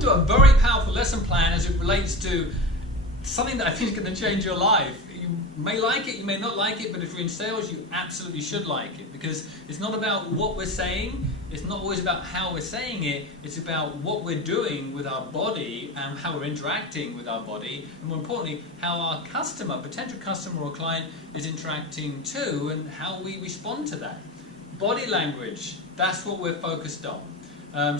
welcome to a very powerful lesson plan as it relates to something that I think is going to change your life. You may like it, you may not like it, but if you're in sales, you absolutely should like it, because it's not about what we're saying, it's not always about how we're saying it, it's about what we're doing with our body and how we're interacting with our body, and more importantly, how our customer, potential customer or client is interacting too, and how we respond to that. Body language, that's what we're focused on.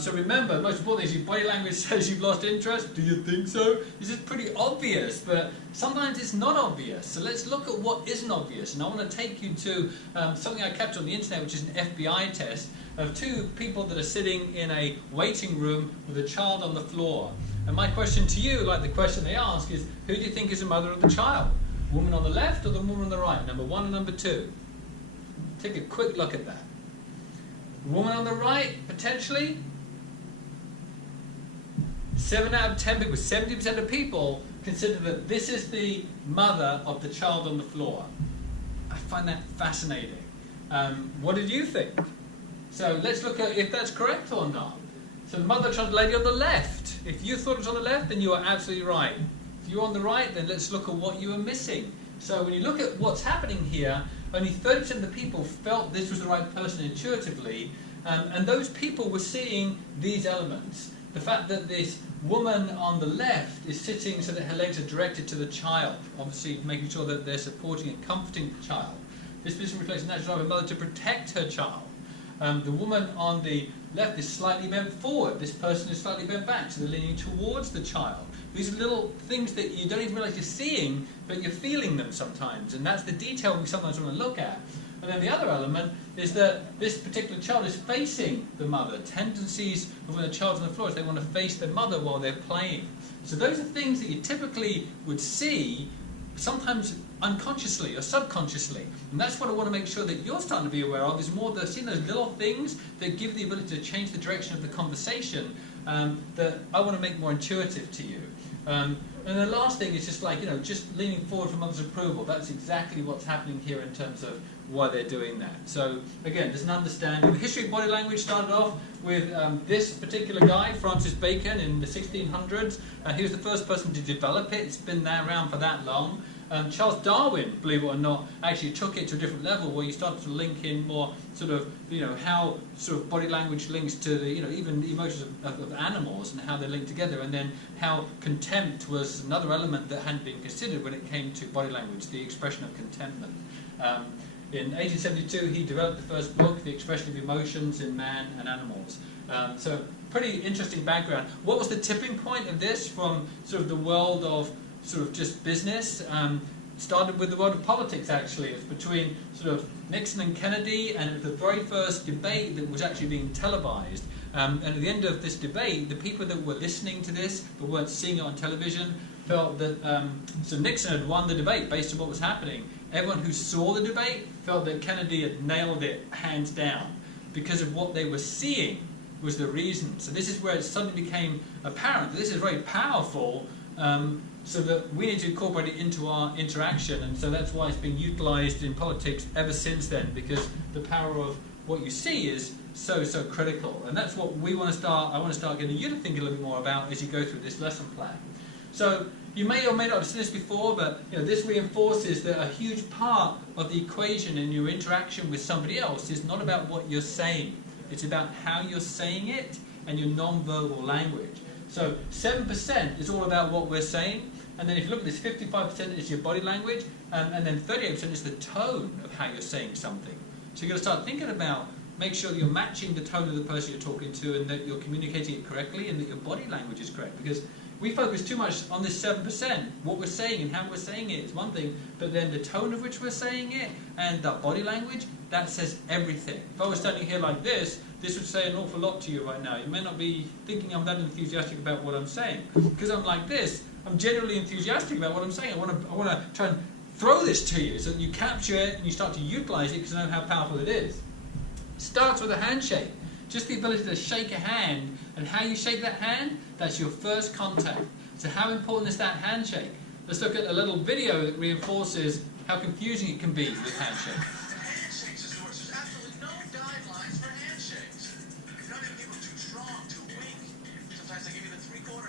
So remember, the most important thing is your body language says you've lost interest. Do you think so? This is pretty obvious, but sometimes it's not obvious. So let's look at what isn't obvious. And I want to take you to something I kept on the internet, which is an FBI test of two people that are sitting in a waiting room with a child on the floor. And my question to you, like the question they ask, is who do you think is the mother of the child? The woman on the left or the woman on the right? Number one and number two. Take a quick look at that. Woman on the right, potentially. 7 out of 10 people, 70% of people consider that this is the mother of the child on the floor. I find that fascinating. What did you think? So let's look at if that's correct or not. So the mother of the child lady on the left. If you thought it was on the left, then you are absolutely right. If you're on the right, then let's look at what you are missing. So when you look at what's happening here, only 30% of the people felt this was the right person intuitively, and those people were seeing these elements. The fact that this woman on the left is sitting so that her legs are directed to the child, obviously making sure that they're supporting and comforting the child. This position reflects the natural drive of a mother to protect her child. The woman on the left is slightly bent forward. This person is slightly bent back, so they're leaning towards the child. These are little things that you don't even realize you're seeing, but you're feeling them sometimes, and that's the detail we sometimes want to look at. And then the other element is that this particular child is facing the mother. Tendencies of when a child's on the floor is they want to face their mother while they're playing. So those are things that you typically would see, sometimes unconsciously or subconsciously. And that's what I want to make sure that you're starting to be aware of, is more seeing those little things that give the ability to change the direction of the conversation that I want to make more intuitive to you. And the last thing is just like, just leaning forward from others' approval. That's exactly what's happening here in terms of why they're doing that. So again, there's an understanding. The history of body language started off with this particular guy, Francis Bacon, in the 1600s. He was the first person to develop it. It's been there around for that long. Charles Darwin, believe it or not, actually took it to a different level, where you started to link in more sort of, how sort of body language links to the, even the emotions of animals and how they link together, and then how contempt was another element that hadn't been considered when it came to body language, the expression of contentment. In 1872, he developed the first book, The Expression of Emotions in Man and Animals. So pretty interesting background. What was the tipping point of this from sort of the world of sort of just business? Started with the world of politics, actually. It was between sort of Nixon and Kennedy, and it was the very first debate that was actually being televised. And at the end of this debate, the people that were listening to this but weren't seeing it on television felt that so Nixon had won the debate based on what was happening. Everyone who saw the debate felt that Kennedy had nailed it hands down, because of what they were seeing was the reason. So this is where it suddenly became apparent that this is very powerful, so that we need to incorporate it into our interaction, and so that's why it's been utilised in politics ever since then, because the power of what you see is so critical. And that's what I want to start getting you to think a little bit more about as you go through this lesson plan. So you may or may not have seen this before, but this reinforces that a huge part of the equation in your interaction with somebody else is not about what you're saying. It's about how you're saying it and your non-verbal language. So 7% is all about what we're saying, and then if you look at this, 55% is your body language, and then 38% is the tone of how you're saying something. So you've got to start thinking about, make sure that you're matching the tone of the person you're talking to, and that you're communicating it correctly, and that your body language is correct. Because we focus too much on this 7%. What we're saying and how we're saying it is one thing, but then the tone of which we're saying it and the body language, that says everything. If I was standing here like this would say an awful lot to you right now. You may not be thinking I'm that enthusiastic about what I'm saying. Because I'm like this, I'm genuinely enthusiastic about what I'm saying. I want to try and throw this to you so that you capture it and you start to utilize it because you know how powerful it is. It starts with a handshake. Just the ability to shake a hand, and how you shake that hand, that's your first contact. So how important is that handshake? Let's look at a little video that reinforces how confusing it can be with handshake. Handshakes is yours. There's absolutely no guidelines for handshakes. None of people too strong, too weak. Sometimes they give you the 3/4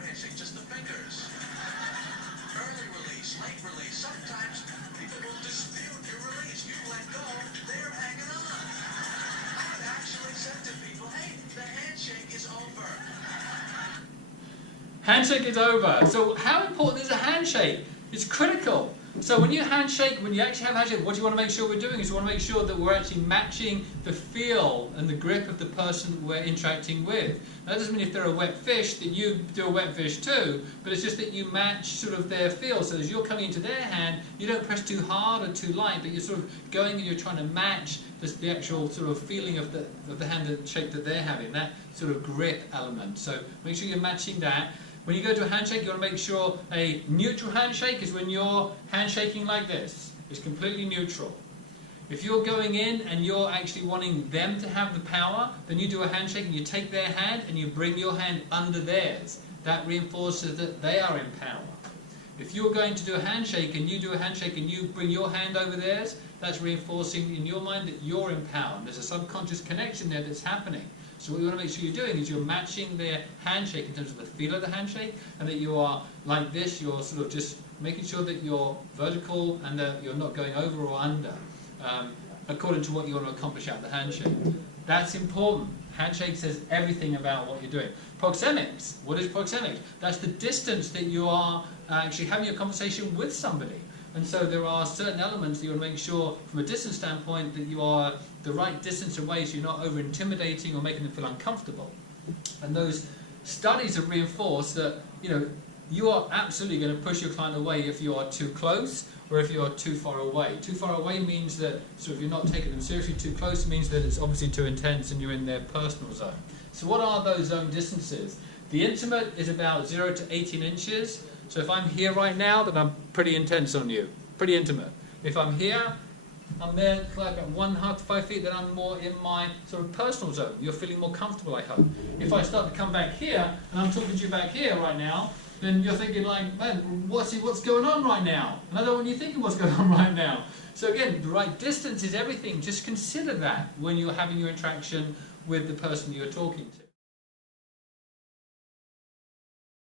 Handshake is over. So how important is a handshake? It's critical. So when you handshake, when you actually have a handshake, what you want to make sure we're doing is we want to make sure that we're actually matching the feel and the grip of the person that we're interacting with. Now, that doesn't mean if they're a wet fish that you do a wet fish too, but it's just that you match sort of their feel. So as you're coming into their hand, you don't press too hard or too light, but you're sort of going and you're trying to match the actual sort of feeling of the handshake that they're having, that sort of grip element. So make sure you're matching that. When you go to a handshake, you want to make sure a neutral handshake is when you're handshaking like this. It's completely neutral. If you're going in and you're actually wanting them to have the power, then you do a handshake and you take their hand and you bring your hand under theirs. That reinforces that they are in power. If you're going to do a handshake and you do a handshake and you bring your hand over theirs, that's reinforcing in your mind that you're in power. And there's a subconscious connection there that's happening. So what you want to make sure you're doing is you're matching their handshake in terms of the feel of the handshake, and that you are like this, you're sort of just making sure that you're vertical and that you're not going over or under, according to what you want to accomplish out of the handshake. That's important. Handshake says everything about what you're doing. Proxemics. What is proxemics? That's the distance that you are actually having a conversation with somebody. And so there are certain elements that you want to make sure from a distance standpoint that you are the right distance away so you're not over intimidating or making them feel uncomfortable. And those studies have reinforced that you are absolutely going to push your client away if you are too close or if you are too far away. Too far away means that if you're not taking them seriously. Too close means that it's obviously too intense and you're in their personal zone. So what are those zone distances? The intimate is about 0 to 18 inches. So if I'm here right now, then I'm pretty intense on you, pretty intimate. If I'm here, I'm there like at 1.5 to 5 feet, then I'm more in my sort of personal zone. You're feeling more comfortable, I hope. If I start to come back here, and I'm talking to you back here right now, then you're thinking like, man, what's going on right now? And I don't want you thinking what's going on right now. So again, the right distance is everything. Just consider that when you're having your interaction with the person you're talking to.